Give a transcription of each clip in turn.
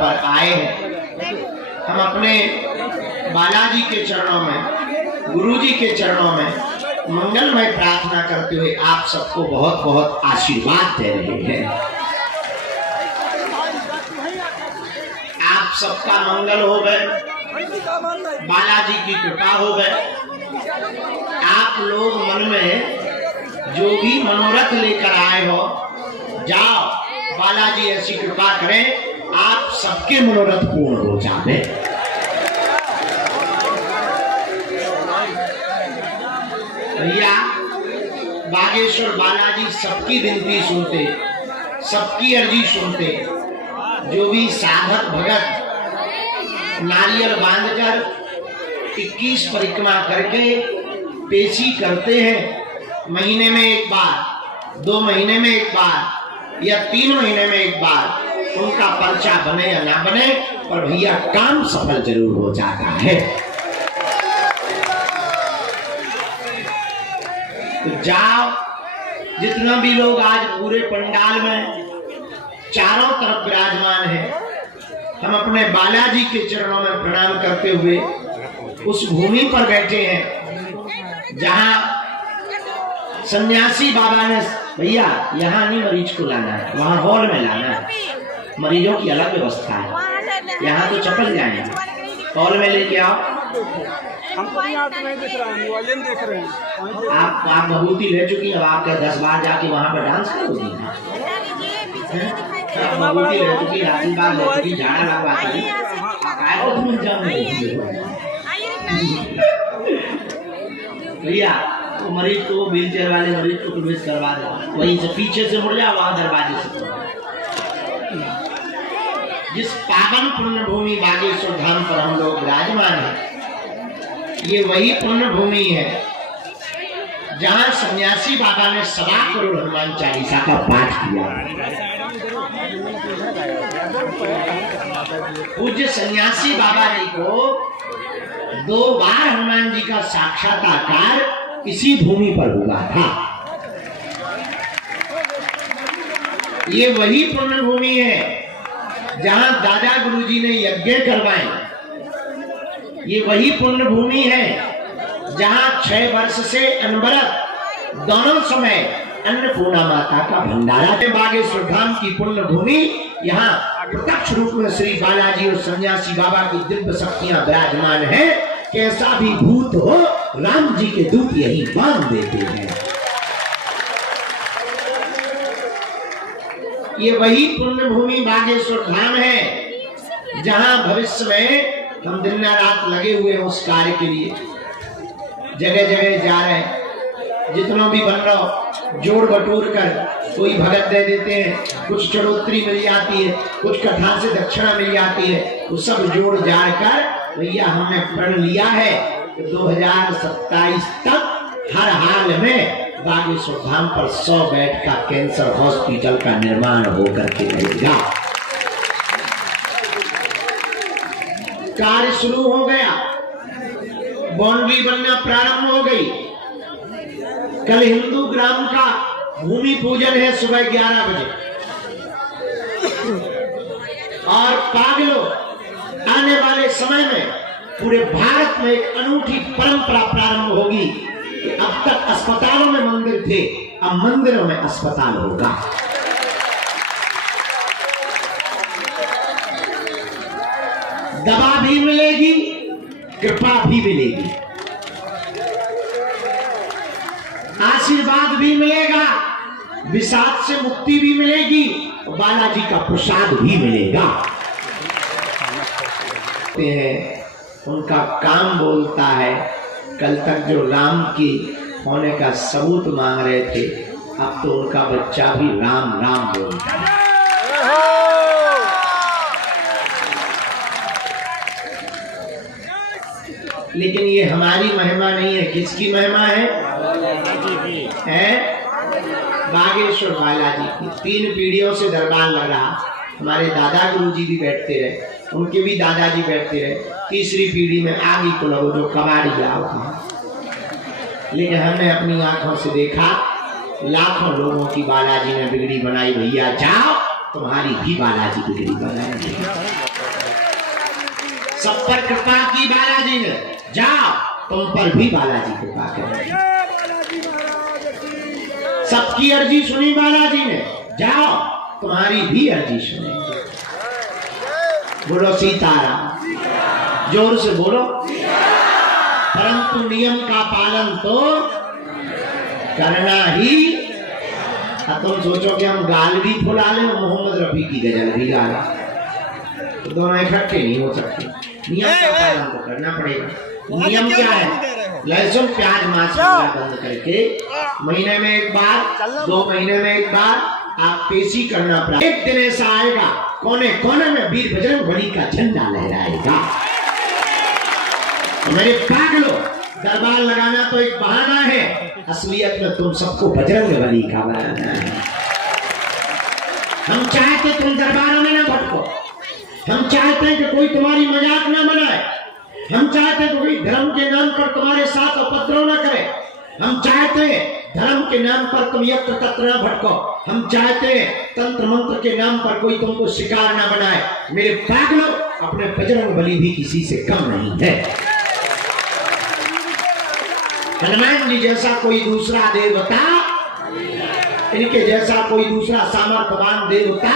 पर आए हैं। हम अपने बालाजी के चरणों में, गुरुजी के चरणों में मंगलमय प्रार्थना करते हुए आप सबको बहुत बहुत आशीर्वाद दे रहे हैं। आप सबका मंगल हो गए, बालाजी की कृपा हो गए। आप लोग मन में जो भी मनोरथ लेकर आए हो, जाओ, बालाजी ऐसी कृपा करें आप सबके मनोरथ पूर्ण हो जाए। भैया बागेश्वर बालाजी सबकी विनती सुनते, सबकी अर्जी सुनते। जो भी साधक भगत नारियल बांधकर 21 परिक्रमा करके पेशी करते हैं, महीने में एक बार, 2 महीने में एक बार या 3 महीने में एक बार, उनका पर्चा बने या ना बने, पर भैया काम सफल जरूर हो जाता है। तो जाओ, जितना भी लोग आज पूरे पंडाल में चारों तरफ विराजमान है, हम अपने बालाजी के चरणों में प्रणाम करते हुए उस भूमि पर बैठे हैं जहां सन्यासी बाबा ने, भैया यहाँ नहीं मरीज को लाना है, वहाँ हॉल में लाना है, मरीजों की अलग व्यवस्था है, यहाँ तो चपल जाएंगे, हॉल में लेके आओ। हमको यहाँ तो नहीं दिख रहा है, मोबाइल में देख रहे हैं। आप भभूति ले चुकी, अब आप 10 बार जाके वहाँ पर डांस करोगी? भभूति ले चुकी, आशीर्वाद ले चुकी, झाड़ा लगवा भैया, तो मरीज को, व्हील चेयर वाले मरीज को प्रवेश करवा दो, वहीं से पीछे से मुड़ जाओ, वहां दरवाजे से। जिस पावन पुण्य भूमि बागेश्वर धाम पर हम लोग विराजमान हैं, ये वही पुण्य भूमि है जहां सन्यासी बाबा ने 1.25 करोड़ हनुमान चालीसा का पाठ किया। पूज्य सन्यासी बाबा जी को 2 बार हनुमान जी का साक्षात्कार इसी भूमि पर हुआ था। ये वही पुण्य भूमि है जहां दादा गुरुजी ने यज्ञ करवाए। ये वही पुण्य भूमि है जहां 6 वर्ष से अनवरत दोनों समय अन्नपूर्णा माता का भंडारा है। बागेश्वर धाम की पुण्य भूमि, यहाँ प्रत्यक्ष रूप में श्री बालाजी और सन्यासी बाबा की दिव्य शक्तियां विराजमान है। कैसा भी भूत हो, राम जी के दूत यही बांध देते हैं। ये वही पुण्य भूमि बागेश्वर धाम है जहां भविष्य में हम दिन रात लगे हुए हैं उस कार्य के लिए। जगह जगह जा रहे हैं, जितना भी बन रहा जोड़ बटोर कर कोई भगत दे देते हैं, कुछ चढ़ोतरी मिल जाती है, कुछ कथा से दक्षिणा मिल जाती है, वो सब जोड़ जाड़ कर भैया हमने प्रण लिया है कि 2027 तक हर हाल में बागेश्वर धाम पर 100 बेड का कैंसर हॉस्पिटल का निर्माण होकर के रहेगा। कार्य शुरू हो गया, बाउंड्री बनना प्रारंभ हो गई। कल हिंदू ग्राम का भूमि पूजन है सुबह 11 बजे, और पागलों आने वाले समय में पूरे भारत में एक अनूठी परंपरा प्रारंभ होगी कि अब तक अस्पतालों में मंदिर थे, अब मंदिरों में अस्पताल होगा। दवा भी मिलेगी, कृपा भी मिलेगी, आशीर्वाद भी मिलेगा, विषाद से मुक्ति भी मिलेगी, बालाजी का प्रसाद भी मिलेगा। उनका काम बोलता है। कल तक जो राम की होने का सबूत मांग रहे थे, अब तो उनका बच्चा भी राम राम बोलता है। लेकिन ये हमारी महिमा नहीं है, किसकी महिमा है? बागेश्वर बालाजी की। 3 पीढ़ियों से दरबार लग रहा। हमारे दादा गुरुजी भी बैठते रहे, उनके भी दादाजी बैठते रहे, 3री पीढ़ी में आगे को लगो जो कबाड़ी आओ। लेकिन हमने अपनी आंखों से देखा, लाखों लोगों की बालाजी ने बिगड़ी बनाई। भैया जाओ, तुम्हारी भी बालाजी बिगड़ी बनाएंगे। सब पर कृपा की बालाजी ने, जाओ तुम पर भी बालाजी कृपा करें। सबकी अर्जी सुनी बालाजी ने, जाओ तुम्हारी भी अर्जी सुनेंगे। बोलो सीताराम, जोर से बोलो। परंतु नियम का पालन तो करना ही। तुम सोचो कि हम गाल भी फुला लें और मोहम्मद रफी की गजल भी गा लें, तो दोनों इकट्ठे नहीं हो सकते। नियम का पालन तो करना पड़ेगा। नियम क्या है? लहसुन प्याज मांस बंद करके महीने में एक बार, 2 महीने में एक बार आप पेशी करना पड़ा। एक दिन ऐसा आएगा कोने कोने में वीर बजरंग बली का झंडा लहराएगा। तो मेरे पागलों, दरबार लगाना तो एक बहाना है, असलियत में तुम सबको बजरंग बली का बनाना है। हम चाहते तुम दरबारों में ना भटको, हम चाहते हैं कि कोई तुम्हारी मजाक ना बनाए, हम चाहते हैं कि कोई धर्म के नाम पर तुम्हारे साथ उपद्रव ना करे, हम चाहते हैं धर्म के नाम पर तुम यत्र तत्र ना भटको, हम चाहते हैं तंत्र मंत्र के नाम पर कोई तुमको शिकार ना बनाए। मेरे पागलों, अपने बजरंग बली भी किसी से कम नहीं है। हनुमान जी जैसा कोई दूसरा देवता, इनके जैसा कोई दूसरा सामर्थ्यवान देवता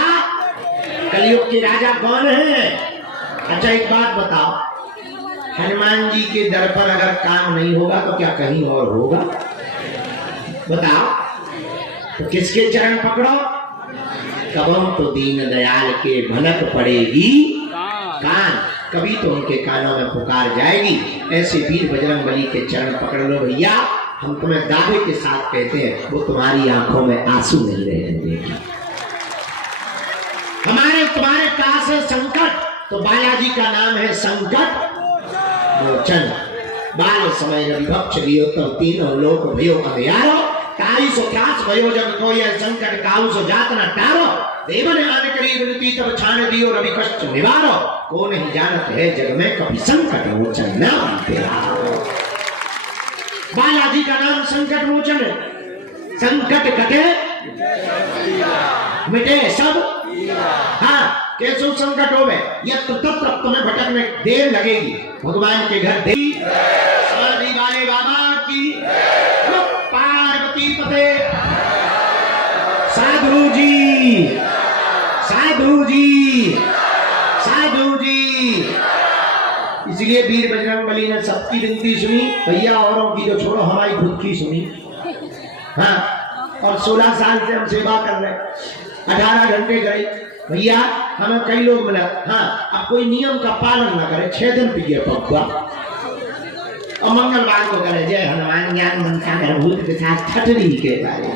कलयुग के राजा कौन है? अच्छा एक बात बताओ, हनुमान जी के दर पर अगर काम नहीं होगा तो क्या कहीं और होगा? बताओ, तो किसके चरण पकड़ो? कबम तो दीन दयाल के भनक पड़ेगी कान, कभी तो उनके कानों में पुकार जाएगी। ऐसे वीर बजरंग बली के चरण पकड़ लो भैया, हम तुम्हें दावे के साथ कहते हैं, वो तुम्हारी आंखों में आंसू नहीं रहेंगे। हमारे तुम्हारे पास है संकट, तो बालाजी का नाम है संकट मोचन। बाल समय विभक्ष लियो तो तीनों लोक भयो अंधियारो, ताई सो त्रास भयो जब कोई संकट काऊ सो जात न टारो, देवन आन करी विनती तब छान दियो रवि कष्ट निवारो, को नहीं जानत है जग में कभी संकट मोचन नाम तेरा। बालाजी का नाम संकट मोचन है। संकट कटे मिटे सब। हाँ, कैसो संकट हो गए, यत्र तत्र तुम्हें भटकने देर लगेगी, भगवान के घर देरी। शादी वाले बाबा की, पार्वती पते, साधु जी, साधु जी, साधु जी। इसलिए वीर बजरंग बली ने सबकी विनती सुनी, भैया औरों की जो छोड़ो, हमारी खुद की सुनी। हाँ, और 16 साल से हम सेवा कर रहे, 18 घंटे गए भैया, हमें कई लोग मिला। हाँ, अब कोई नियम का पालन ना करे, 6 दिन पिए पक्का, और मंगलवार को करे जय हनुमान ज्ञान मनसा कर भूत के साथ छठरी के बारे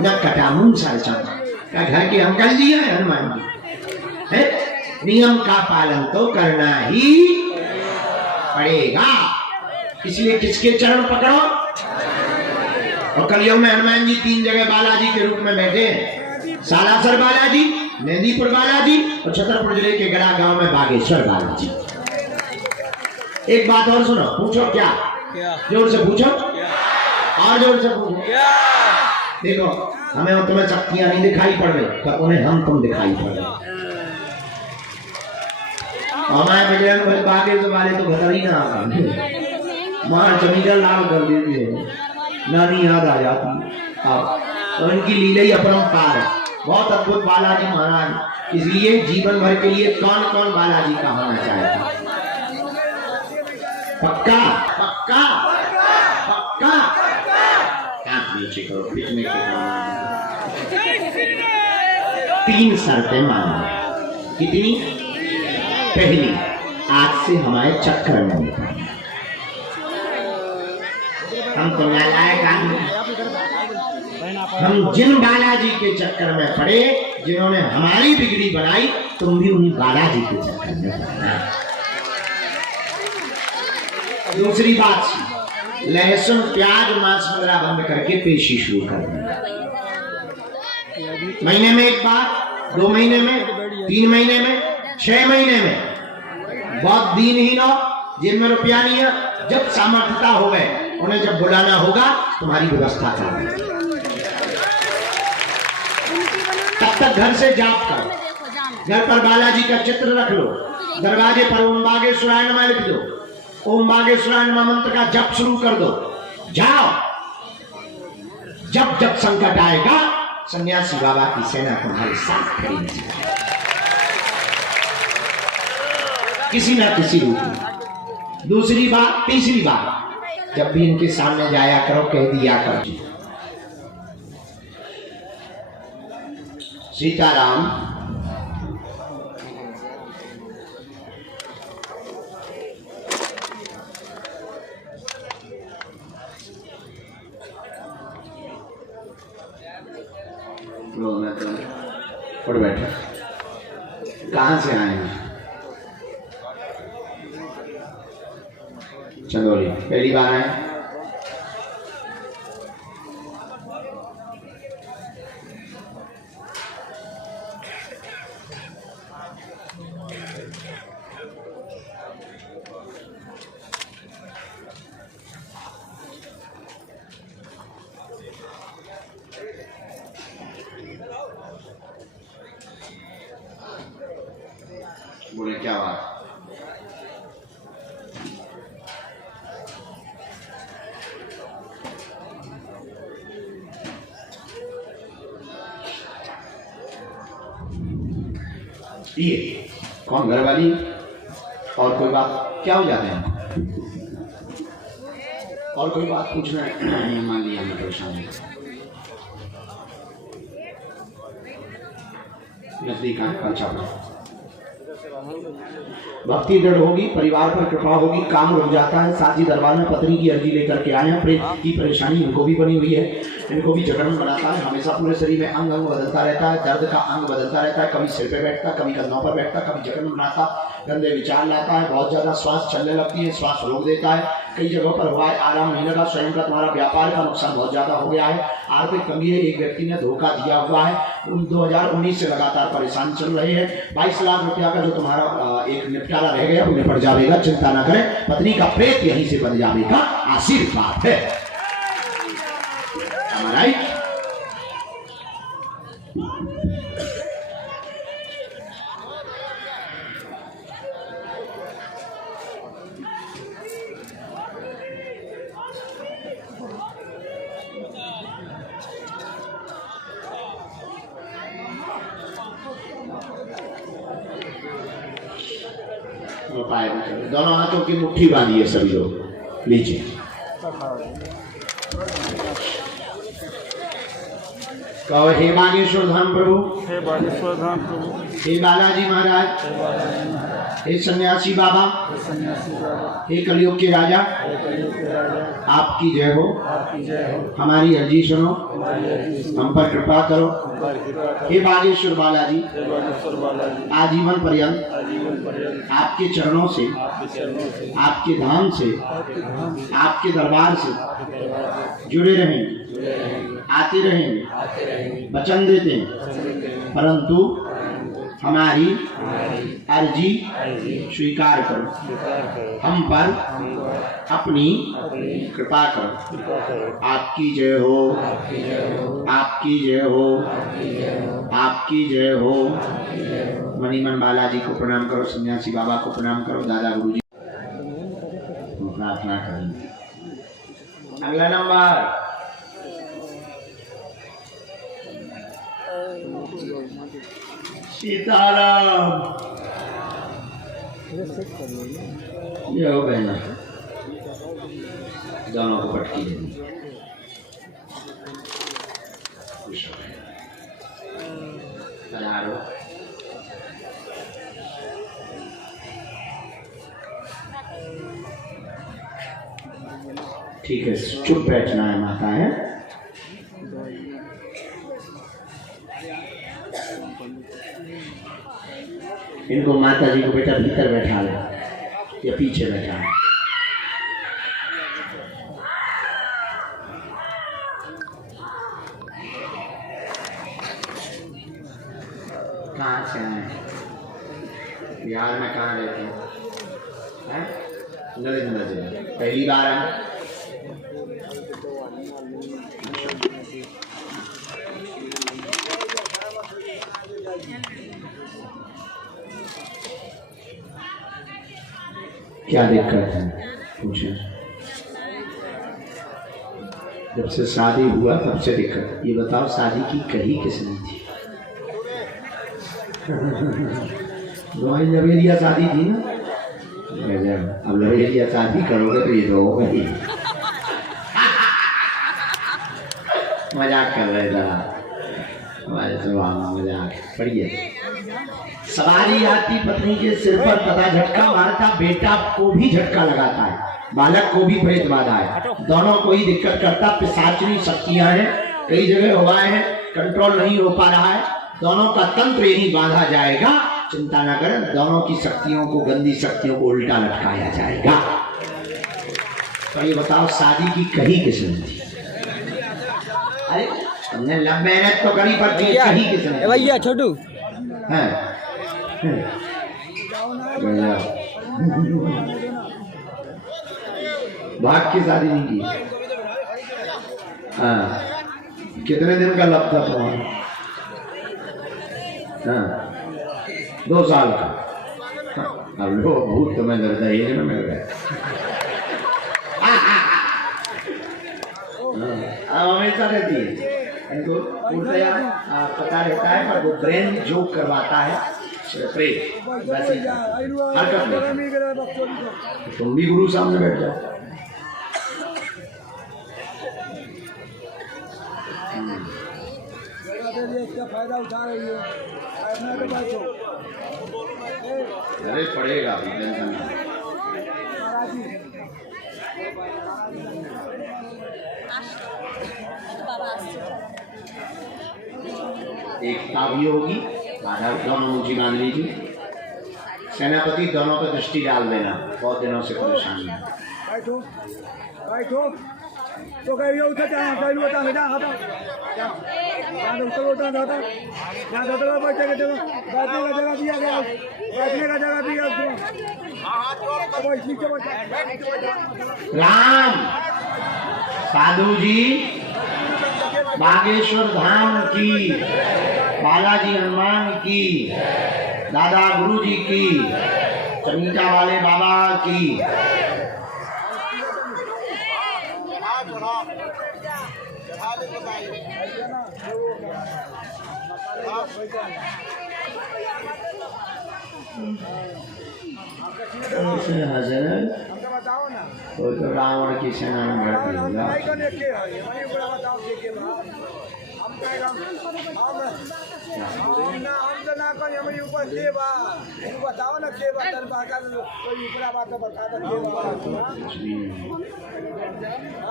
न कटा मुंह सरचा का घर के अंकल जी है हनुमान जी है। नियम का पालन तो करना ही पड़ेगा। इसलिए किसके चरण पकड़ो? और कलयुग में हनुमान जी 3 जगह बालाजी के रूप में बैठे हैं, सालासर बालाजी, मेहंदीपुर बालाजी और छतरपुर जिले के गड़ा गांव में बागेश्वर बालाजी। एक बात और सुनो, पूछो क्या? जोर से पूछो, और जोर से पूछो। देखो, हमें और तुम्हें शक्तियां नहीं दिखाई पड़ रही, तो उन्हें हम तुम दिखाई पड़ रहे। हमारे बजरंग बली बागेश्वर वाले तो बता ही ना आगा, मार जमीन लाल कर देती है, नानी याद आ जाती। तो इनकी लीला ही अपरंपार है, बहुत अद्भुत बालाजी महाराज। इसलिए जीवन भर के लिए कौन कौन बालाजी का होना चाहेगा? पक्का पक्का पक्का। हाथ नीचे करो, पिटने के 3 शर्तें मानो। कितनी? पहली, आज से हमारे चक्कर में नहीं पड़ना। हम तो नालायक आदमी, हम जिन बालाजी के चक्कर में पड़े, जिन्होंने हमारी बिगड़ी बनाई, तुम भी उन्हीं बालाजी के चक्कर में पड़ना। दूसरी बात, लहसुन प्याज मांस वगैरह बंद करके पेशी शुरू कर देना। महीने में एक बार, 2 महीने में, 3 महीने में, 6 महीने में। बहुत दीनहीन हो, जेब में रुपया नहीं है, जब सामर्थ्यता हो गए, उन्हें जब बुलाना होगा तुम्हारी व्यवस्था कर, तब तक घर से जाप करो। घर पर बालाजी का चित्र रख लो, दरवाजे पर ओम बागेश्वराय नमः लिख दो, ओम बागेश्वराय नमः मंत्र का जप शुरू कर दो। जाओ, जब जब संकट आएगा सन्यासी बाबा की सेना तुम्हारे साथ खड़ी है, किसी ना किसी रूप में। दूसरी बात, तीसरी बात, जब भी इनके सामने जाया करो कह दिया करो सीताराम उठ बैठे। कहां से आए हैं? चंदौली। पहली बार आए? बोले क्या बात? ये कौन? घर वाली? और कोई बात? क्या हो जाते हैं? और कोई बात पूछना है? मान लिया मैं परेशान। नजदीक आए, अच्छा भक्ति दृढ़ होगी, परिवार पर कृपा होगी, काम रुक जाता है। साथी दरबार में पत्नी की अर्जी लेकर के आए हैं, प्रेम की परेशानी इनको भी बनी हुई है, इनको भी जकड़न बनाता है, हमेशा पूरे शरीर में अंग अंग बदलता रहता है, दर्द का अंग बदलता रहता है, कभी सिर पे बैठता, कभी कंधों पर बैठता, कभी जकड़न बनाता, गंदे विचार लाता है, बहुत ज्यादा श्वास चलने लगती है, श्वास रोक देता है, कई जगहों पर हुआ है, आराम नहीं लगा, स्वयं का तुम्हारा व्यापार का नुकसान बहुत ज्यादा हो गया है, आर्थिक तंगी है, एक व्यक्ति ने धोखा दिया हुआ है, 2019 से लगातार परेशान चल रहे हैं, 22 लाख रुपया का जो तुम्हारा एक निपटारा रह गया वो निपट जाएगा, चिंता ना करें, पत्नी का प्रेत यहीं से बन जाएगा, आशीर्वाद है हमारा। दोनों हाथों की मुट्ठी बांधिए सभी लोग, लीजिए। कहो हे बागेश्वर धाम प्रभु, हे बागेश्वर धाम प्रभु, हे बालाजी महाराज, हे सन्यासी बाबा, हे कलयुग के राजा, आपकी जय हो, हमारी अर्जी सुनो, हम पर कृपा करो। हे बागेश्वर बालाजी, आजीवन पर्यंत आपके चरणों से, आपके धाम से, आपके दरबार से जुड़े रहेंगे, आते रहेंगे, वचन देते हैं, परंतु हमारी अर्जी स्वीकार करो, हम पर अपनी कृपा करो। आपकी जय हो, आपकी जय हो, आपकी जय हो। मणिमन बालाजी को प्रणाम करो, सन्यासी बाबा को प्रणाम करो, दादा गुरुजी को प्रार्थना करें। अगला नंबर सीताराम। ये हो बहना, दोनों को पटकी देनी। ठीक है, चुप बैठना है माता है। इनको माता जी को बेटा भीतर बैठा ले या पीछे बैठा है। कहाँ से आए? बिहार में कहाँ रहते हैं? नरेंद्र जी, पहली बार आए? क्या दिक्कत है पूछे। जब से शादी हुआ तब से दिक्कत। ये बताओ शादी की कही किसने थी? तुम्हारी लवेरिया शादी थी ना। अब लवेरिया शादी करोगे तो ये तो होगा ही। मजाक कर रहे थे हमारे सवाल में, मजाक। पढ़िए। सवारी आती पत्नी के सिर पर तथा झटका मारता बेटा को भी झटका लगाता है, बालक को भी प्रेत बाधा है, दोनों को ही दिक्कत करता। पिशाचनी शक्तियां हैं, कई जगह हुआ है, कंट्रोल नहीं हो पा रहा है, दोनों का तंत्र यही बांधा जाएगा। चिंता न करें, दोनों की शक्तियों को, गंदी शक्तियों को उल्टा लटकाया जाएगा। तो ये बताओ शादी की कही किसने थी? अरे हमने लव मैरिज तो करी पर कही किसने? भैया छोटू भाग की शादी नहीं की। हाँ, कितने दिन का लव था तुम्हारा? हाँ, 2 साल का। अब लो भूत तुम्हें लगता है ये मिल गया। हमेशा रहती है इनको पता रहता है, पर वो ब्रेन जो करवाता है प्रेत वैसे हरकत नहीं। तुम भी गुरु सामने बैठ जाओ। इसका फायदा उठा रही है। अरे पड़ेगा भी, टेंशन नहीं। एकता भी होगी, आधा दोनों ऊंची बांध लीजिए। सेनापति दोनों पर दृष्टि डाल देना, बहुत दिनों से परेशानी है। बैठो बैठो तो कहीं उठा जाए, कहीं उठा जा हटा यहाँ उतर उठा जाता, यहाँ उतर बैठने का जगह, बैठने का जगह दिया गया, बैठने का जगह दिया गया। राम साधु जी बागेश्वर धाम की, बालाजी हनुमान की, दादा गुरु जी की, चमीटा वाले बाबा की। कोई तो रावण की सेना में भर्ती होगा।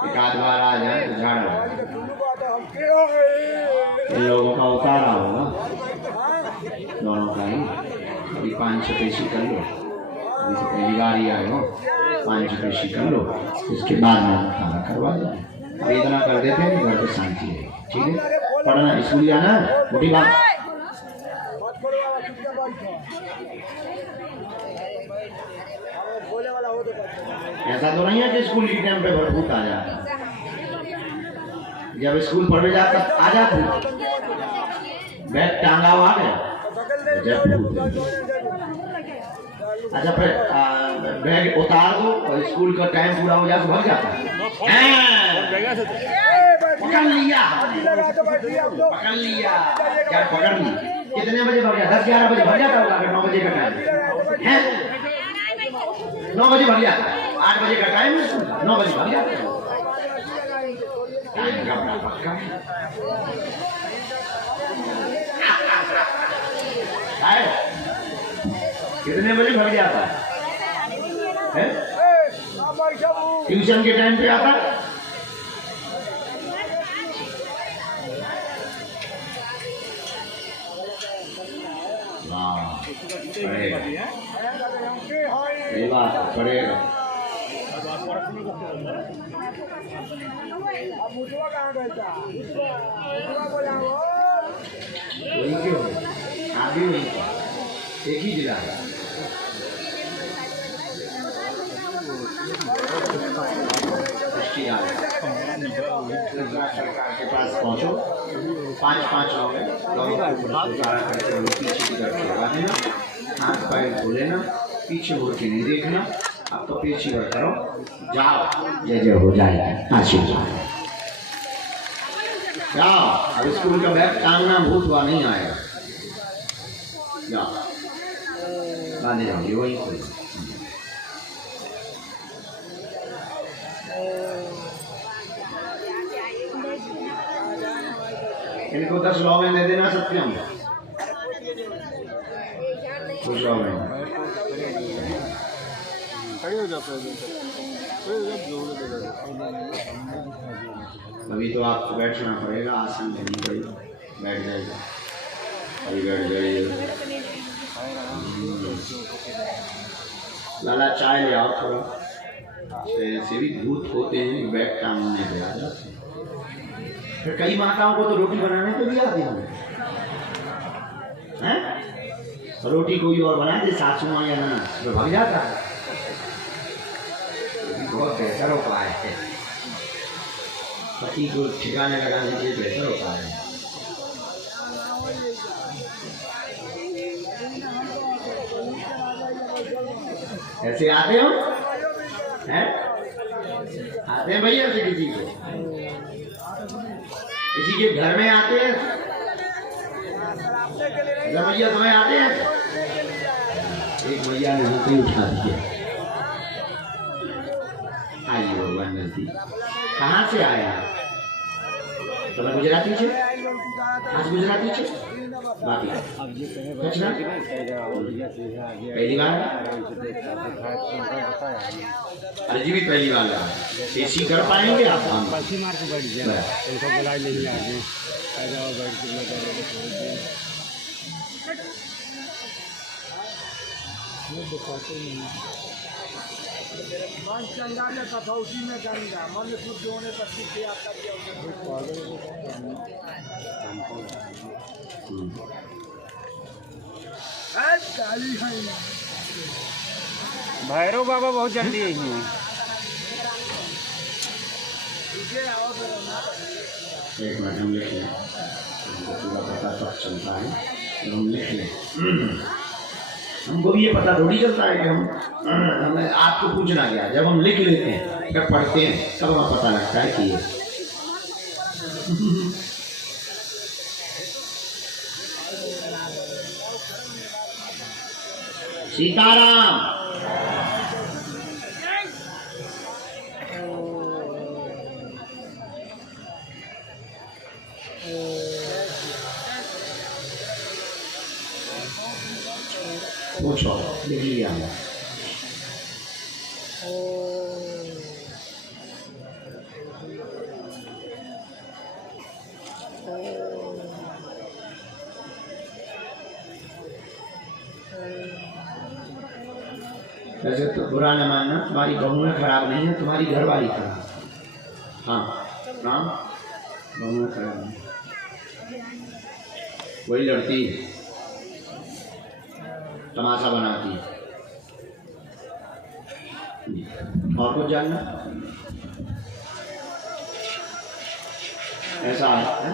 एक आध बार आ जाए तो झाड़ा इन लोगों का उतारा होगा, दोनों का ही। अभी 500 पैसे कर लो, अभी से पहली बार ही आए हो, 500 पैसे कर लो, उसके बाद में उतारा करवा दो। अब इतना कर देते हैं घर पे शांति है। ठीक है, पढ़ना, स्कूल जाना, मोटी बात। ऐसा तो नहीं है कि स्कूल के टाइम पे भरपूर आ जाए। जब स्कूल पढ़ने जाता आ जाते, बैग टांगा हुआ है, अच्छा फिर बैग उतार दो और स्कूल का टाइम पूरा हो जाए तो भाग जाता है। पकड़ लिया, पकड़ लिया, क्या पकड़ ली? कितने बजे भाग जाता? 10-11 बजे भाग जाता होगा, अगर 9 बजे का टाइम है। 9 बजे भाग जाता है, 8 बजे का टाइम है, 9 बजे भाग जाता है। टाइम का बड़ा पक्का है। कितने बजे भाग जाता है? ट्यूशन के टाइम पे आता है। ये बात पड़ेगा। वही क्यों? आप भी वही, एक ही जिला है। सरकार के पास पहुंचो, 5-5 लोग हैं, पीछे की तरफ लगा देना, हाथ पैर धो लेना, पीछे मुड़ के नहीं देखना, अब तो पेशी करो, जाओ, जय जय हो जाए, आशीर्वाद। जाओ, अब स्कूल का बैग टांगना भूत हुआ नहीं आएगा। जाओ, बांधे जाओगे वही कोई। इनको 10 लौंगे दे देना सत्यम, कुछ लौंगे अभी तो आपको बैठना पड़ेगा, आसन लेनी पड़ेगा, बैठ जाएगा, अभी बैठ जाइए। लाला चाय ले आओ थोड़ा, ऐसे भी भूत होते हैं बैग टांगने पे आ जाते हैं। फिर कई माताओं को तो रोटी बनाने को भी आती है, रोटी कोई और बना दे सासू माँ या ना तो भाग जाता है। बहुत बेहतर उपाय है, पति को ठिकाने लगाने के लिए बेहतर उपाय है। ऐसे आते हो हैं? आते हैं भैया से किसी को, किसी के घर में आते हैं भैया, तुम्हें आते हैं? एक भैया ने हाथ ही उठा दिया। आइए भगवान नजदीक। कहाँ से आया? तुम्हें गुजराती छे? आज गुजराती छे? बाकी पहली बार? अरे जी भी पहली बार लगा। पेशी कर पाएंगे आप? कसौटी में करूँगा, मन शुद्ध होने पर सीधे आपका भैरव बाबा बहुत जल्दी है। एक मिनट हम लिख लें, हमको पूरा पता सब चलता है तो हम लिख लें। हमको भी ये पता थोड़ी चलता है कि हमें आपको पूछना गया। जब हम लिख लेते हैं, जब पढ़ते हैं, तब हमें पता लगता है कि ये सीताराम। पूछो, लिख लिया हमने। वैसे तो बुरा न मानना, तुम्हारी बहुएं खराब नहीं है, तुम्हारी घरवाली खराब। हाँ नाम बहुएं खराब नहीं, वही लड़ती है, तमाशा बनाती है। और कुछ जानना? ऐसा है?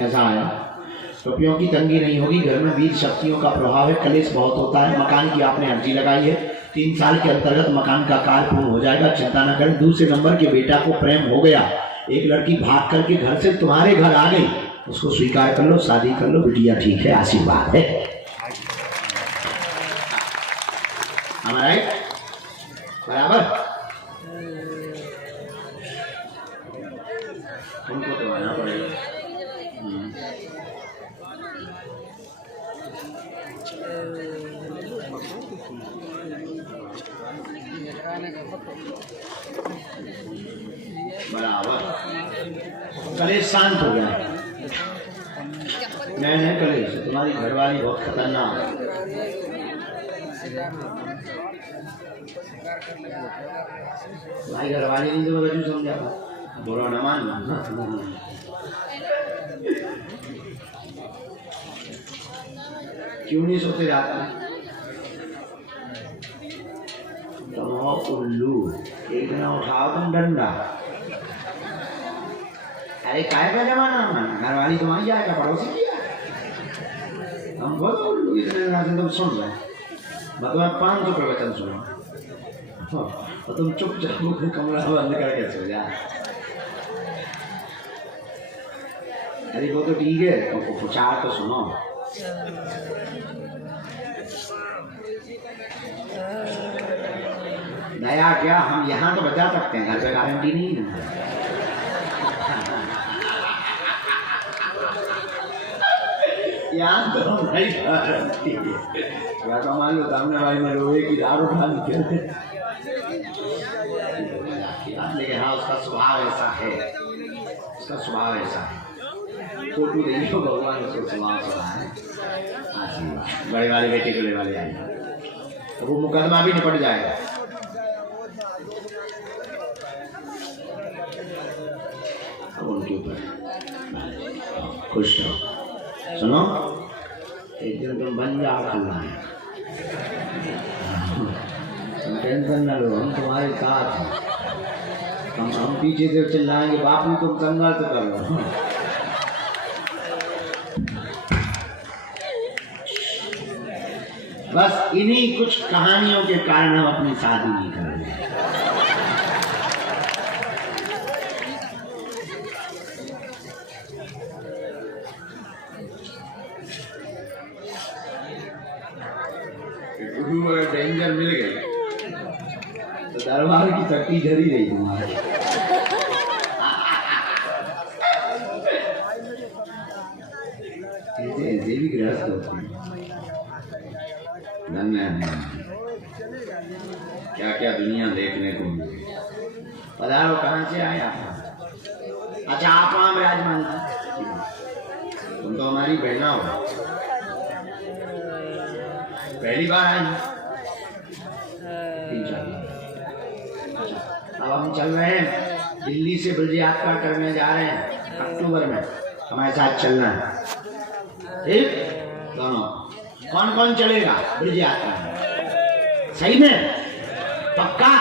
ऐसा आया, रुपयों की तंगी नहीं होगी, घर में वीर शक्तियों का प्रभाव है, कलेश बहुत होता है। मकान की आपने अर्जी लगाई है, 3 साल के अंतर्गत मकान का कार्य पूर्ण हो जाएगा, चिंता न करें। दूसरे नंबर के बेटा को प्रेम हो गया, एक लड़की भाग करके घर से तुम्हारे घर आ गई, उसको स्वीकार कर लो, शादी कर लो, बिटिया ठीक है, आशीर्वाद है हमारा बराबर। तुमको तो आना पड़ेगा। बराबर, कलेश शांत हो गया। नहीं कलेश, तुम्हारी घरवाली बहुत खतरनाक। भाई घरवाली नहीं तो बच्चों समझा, बोलो न मान। क्यों नहीं सोते रात में? तुम हो उल्लू, एक दिन उठाओ तुम डंडा। अरे काय का जमाना, घरवाली तुम्हारी जाएगा, पड़ोसी किया। हम बहुत लोग इतने रात तुम सुन रहे हैं, मतलब 500 प्रवचन सुनो और तुम चुपचाप कमरा बंद करके सो जा। अरे वो तो ठीक है, प्रचार तो सुनो। नया क्या, हम यहाँ तो बचा सकते हैं, घर पे गारंटी नहीं है। यहाँ तो हमारी गारंटी है। क्या तो मान लो सामने वाली में लोहे की रार उठा निकलते, लेकिन हाँ उसका स्वभाव ऐसा है, उसका स्वभाव ऐसा है। फोटो देखो भगवान उसको स्वभाव है। हाँ जी, बड़े वाले बेटे को ले वाले आए तो वो मुकदमा भी निपट जाएगा। उनके ऊपर खुश रहो। सुनो, एक दिन तुम बन जाओ खल्लान, तुम टेंशन न लो, हम तुम्हारे साथ हैं। हम पीछे से चिल्लाएंगे, बापू तुम संघर्ष करो। बस इन्हीं कुछ कहानियों के कारण हम अपनी शादी नहीं कर रहे। डेंजर मिल गई तो दरबार की चक्की झरी रही तुम्हारे। ऐसे भी गृहस्थ होते हैं, क्या क्या दुनिया देखने को मिली। पधारो, कहाँ से आए आप? अच्छा, आप वहाँ विराजमान था, तुम तो हमारी बहना हो, पहली बार आई। अब हम चल रहे हैं दिल्ली से ब्रज यात्रा करने जा रहे हैं अक्टूबर में, हमारे साथ चलना है, ठीक? दोनों कौन कौन चलेगा ब्रज यात्रा में? सही में पक्का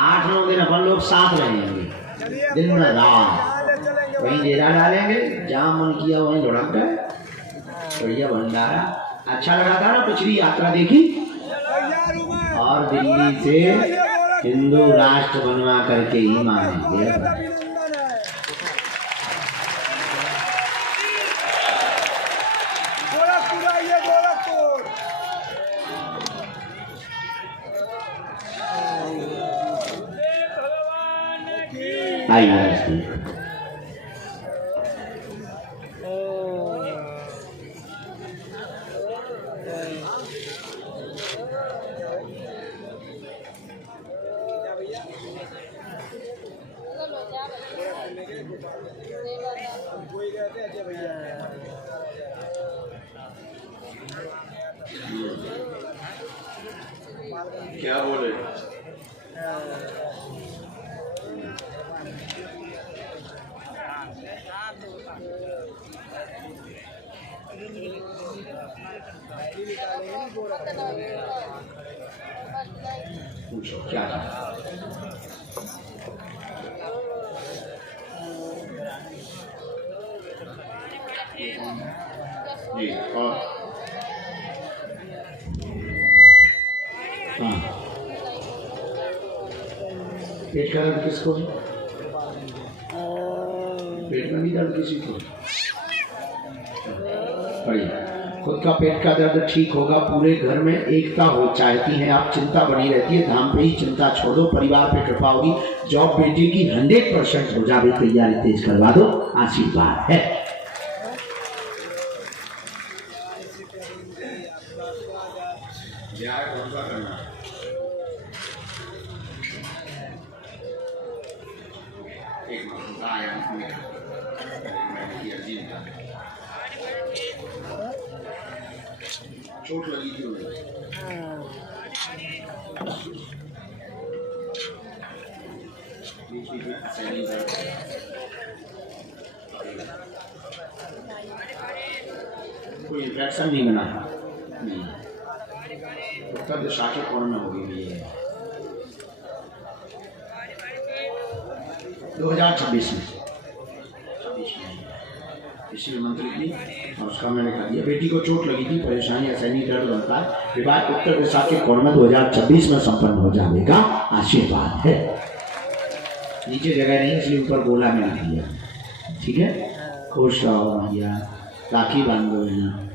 8-9 दिन अपन लोग साथ रहेंगे, दिन रात वहीं डेरा डालेंगे, जहाँ मन किया वहीं लुढ़क गए। बढ़िया भंडारा, अच्छा लगा था ना? पिछली यात्रा देखी, और दिल्ली से हिंदू राष्ट्र बनवा करके ही मानेंगे। आइए क्या बोले? पूछो क्या था? जी, और हाँ, पेट का दर्द किसको है? पेट में नहीं दर्द किसी को? बढ़िया। खुद का पेट का दर्द ठीक होगा, पूरे घर में एकता हो चाहती है आप, चिंता बनी रहती है, धाम पे ही चिंता छोड़ दो, परिवार पे कृपा होगी, जॉब बेटे की 100% हो जाए, तैयारी तेज करवा दो, आशीर्वाद है। चोट लगी थी उन्हें, कोई इन्फेक्शन नहीं बना, नहीं, उसका जो शाखा कोरोना हो गई है 2026 में। इसलिए मंत्री की और उसका मैंने कहा दिया। बेटी को चोट लगी थी, परेशानी असहनीय दर्द बनता है। विवाह उत्तर दिशा के कोण में 2026 में संपन्न हो जाएगा, आशीर्वाद है। नीचे जगह नहीं इसलिए ऊपर गोला में लिख दिया। ठीक है, खुश रहो भैया, राखी बांधो है ना।